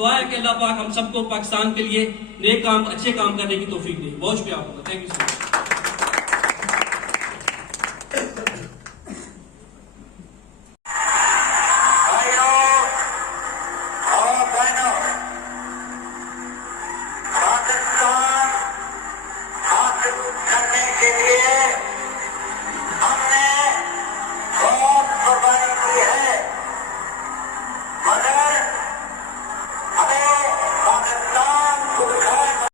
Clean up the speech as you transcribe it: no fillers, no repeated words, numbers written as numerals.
दुआ है कि अल्लाह पाक हम सबको पाकिस्तान के लिए नेक काम, अच्छे काम करने की तौफीक दे। बहुत शुक्रिया आपका, थैंक यू सो मच।